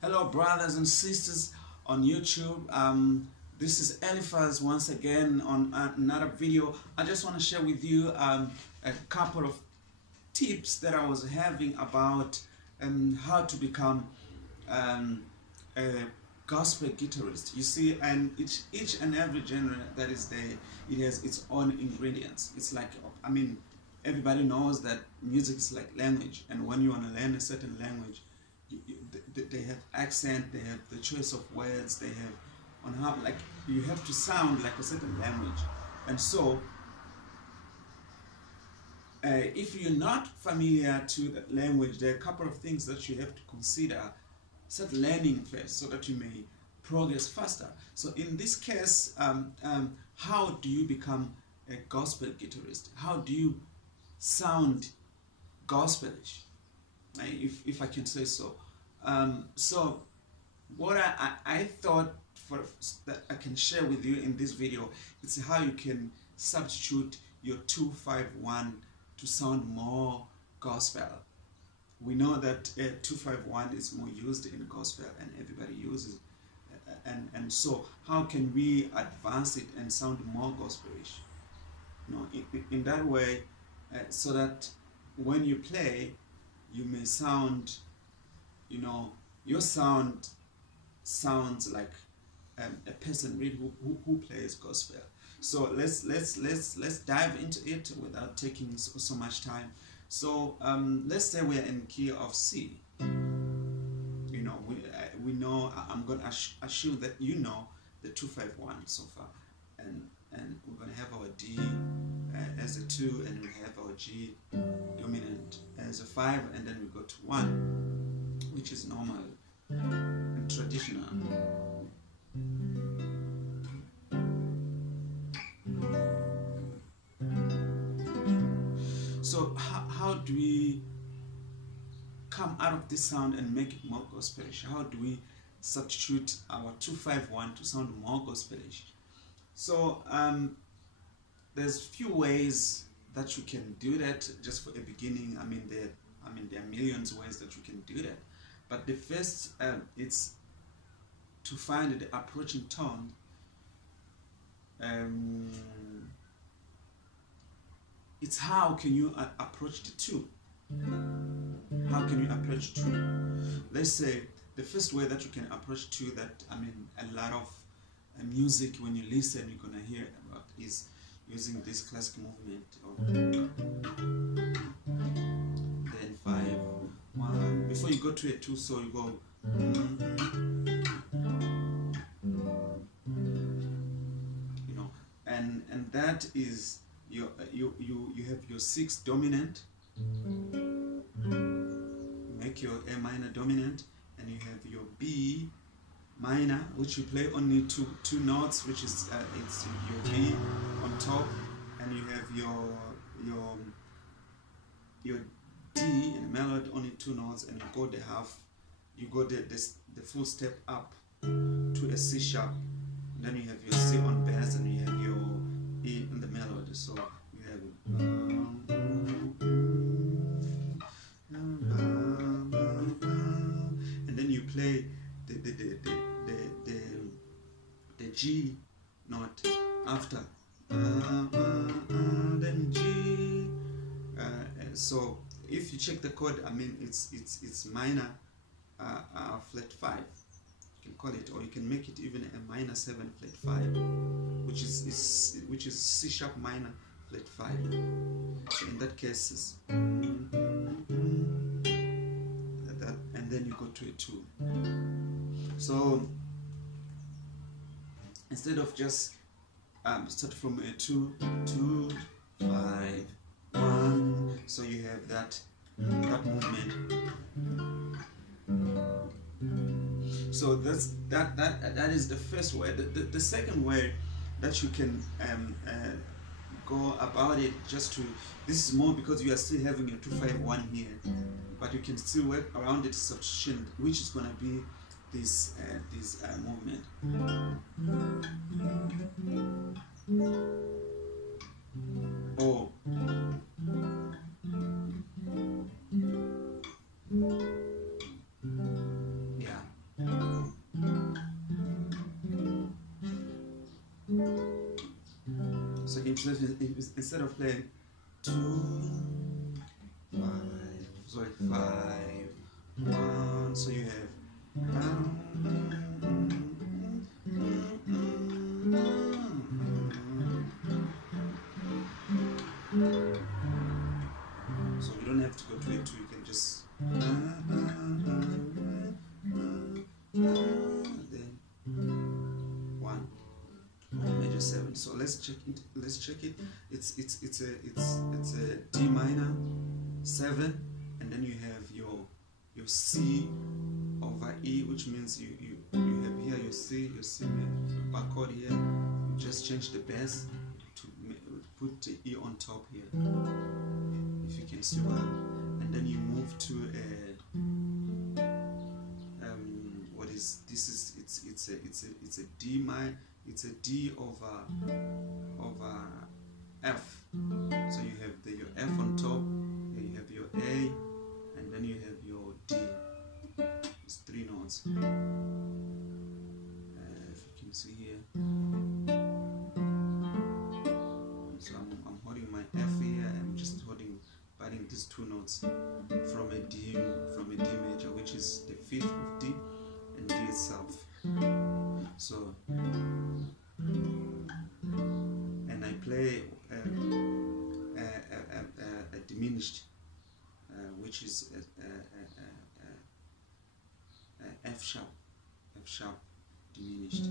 Hello, brothers and sisters on YouTube. This is Eliphaz once again on another video. I just want to share with you a couple of tips that I was having about how to become a gospel guitarist. You see, and each and every genre that is there, it has its own ingredients. It's like, I mean, everybody knows that music is like language, and when you want to learn a certain language, they have accent, they have the choice of words, they have on how, like, you have to sound like a certain language. And so if you're not familiar to that language, there are a couple of things that you have to consider. Start learning first so that you may progress faster. So in this case, how do you become a gospel guitarist? How do you sound gospelish, if I can say so? So what I thought that I can share with you in this video is how you can substitute your 251 to sound more gospel. We know that 251 is more used in gospel and everybody uses it. And so how can we advance it and sound more gospelish? You know, in that way, so that when you play, you may sound, you know, your sound sounds like a person really who plays gospel. So let's dive into it without taking so much time. So let's say we are in key of C. You know, we know, I'm going to assume that you know the 251 so far, and we're going to have our D as a 2, and we have our G dominant as a 5, and then we go to 1, which is normal and traditional. So how do we come out of this sound and make it more gospelish? How do we substitute our 251 to sound more gospelish? So there's few ways that you can do that just for a beginning. I mean there are millions of ways that you can do that. But the first, it's to find the approaching tone. It's how can you approach the 2? How can you approach 2? Let's say the first way that you can approach 2, that a lot of music, when you listen, you're gonna hear about, is using this classic movement of then 5, 1. Before you go to a 2, so you go you know, and that is you have your 6 dominant, make your A minor dominant, and you have your B minor, which you play only two notes, which is it's your B on top, and you have your D in melody, only 2 notes, and you go the half, you go the full step up to a C sharp, and then you have your C on bass, and you have your E in the melody. So you have and then you play the G note after, then G. So if you check the chord, it's minor flat 5. You can call it, or you can make it even a minor 7 flat 5, which is C sharp minor flat 5. So in that case, it's that, and then you go to a 2. So instead of just start from a 2, 2, 5, 1, so you have that movement. So that is the first way. The second way that you can go about it, just to, this is more because you are still having a 251 here, but you can still work around it, substitution, which is going to be this movement. Oh, yeah. instead of playing 2, 5, sorry, 5, 1, so you have so you don't have to go to a 2, you can just then 1 major 7. So let's check it. It's a D minor 7, and then you have your C over E, which means you have here your C back chord here. You just change the bass to put the E on top here, if you can see well, and then you move to a what is this? Is it's a D minor. It's a D over F. So you have your F on top, and you have your A, and then you have your D. It's 3 notes. If you can see here. So I'm holding my F here. I'm just biting these 2 notes from a D major, which is the 5th of D, and D itself. So, and I play a diminished, which is F sharp diminished.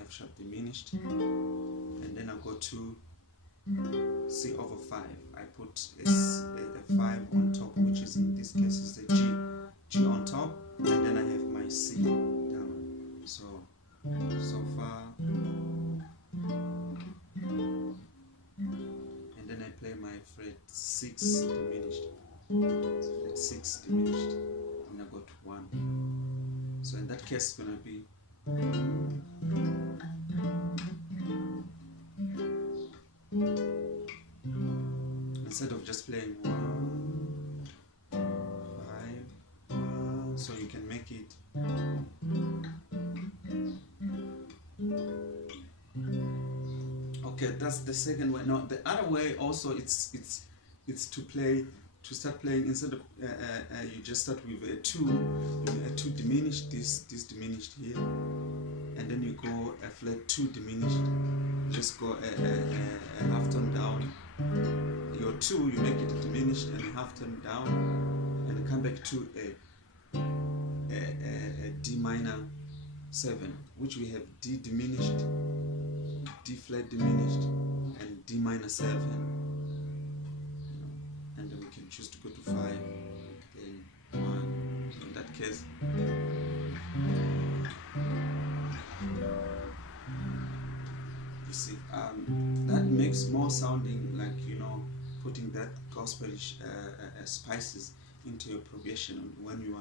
F sharp diminished, and then I go to C over 5. I put a 5 on top, which is in this case is the G on top, and then I have my C down. So far, and then I play my fret 6 diminished, fret 6 diminished, and I go to 1. So in that case, it's gonna be instead of just playing 1, 5, 1, so you can make it. Okay, that's the second way. Now the other way also, it's to start playing, instead of you just start with a 2 diminished, this diminished here, and then you go a flat 2 diminished, just go a half tone down. Your 2, you make it a diminished and a half tone down, and come back to a D minor 7, which we have D diminished, D flat diminished, and D minor 7. And then we can choose to go to 5, then 1. So in that case, you see, that makes more sounding like, putting that gospelish spices into your progression when you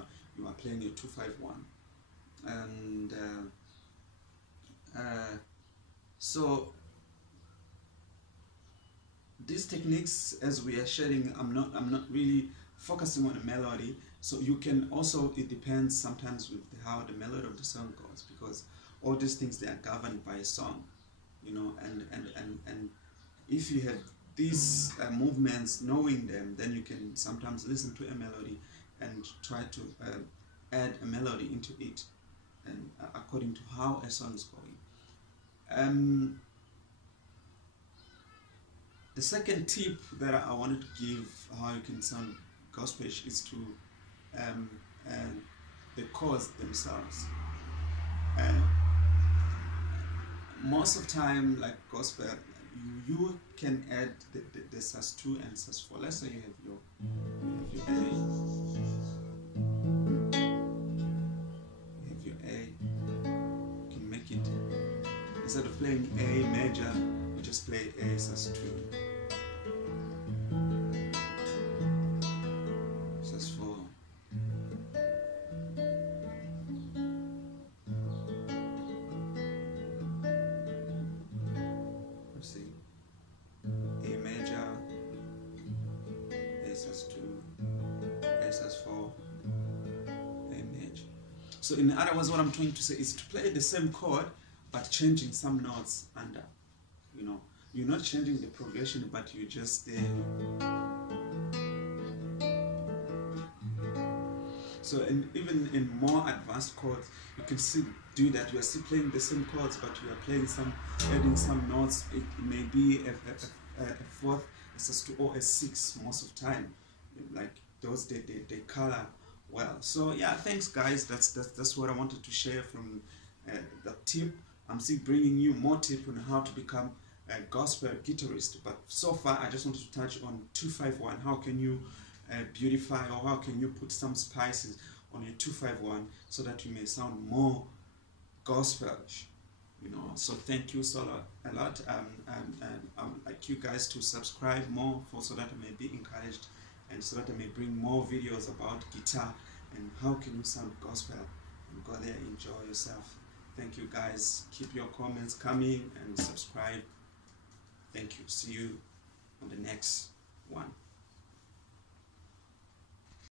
are playing your 2-5-1. And so these techniques, as we are sharing, I'm not really focusing on a melody. So you can also, it depends sometimes with how the melody of the song goes, because all these things, they are governed by a song, and if you have these movements, knowing them, then you can sometimes listen to a melody and try to add a melody into it, and according to how a song is going. The second tip that I wanted to give how you can sound gospelish is to the chords themselves. Most of the time, like gospel, you can add the sus2 and sus4. Let's say you have your A. You can make it, instead of playing A major, you just play A sus2, sus4. Let's see, A major, A sus2, A sus4, A major. So in other words, what I'm trying to say is to play the same chord but changing some notes under, you're not changing the progression, but you just so even in more advanced chords, you can still do that. You are still playing the same chords, but you are playing adding some notes. It may be a fourth, a sus2 or a 6 most of the time. Like those, they color well. So yeah, thanks guys. That's what I wanted to share from the tip. I'm still bringing you more tips on how to become a gospel guitarist, but so far I just wanted to touch on 251. How can you beautify, or how can you put some spices on your 251 so that you may sound more gospelish, you know. So thank you a lot. I'd like you guys to subscribe more so that I may be encouraged, and so that I may bring more videos about guitar and how can you sound gospel, and go there, enjoy yourself. Thank you guys. Keep your comments coming and subscribe. Thank you. See you on the next one.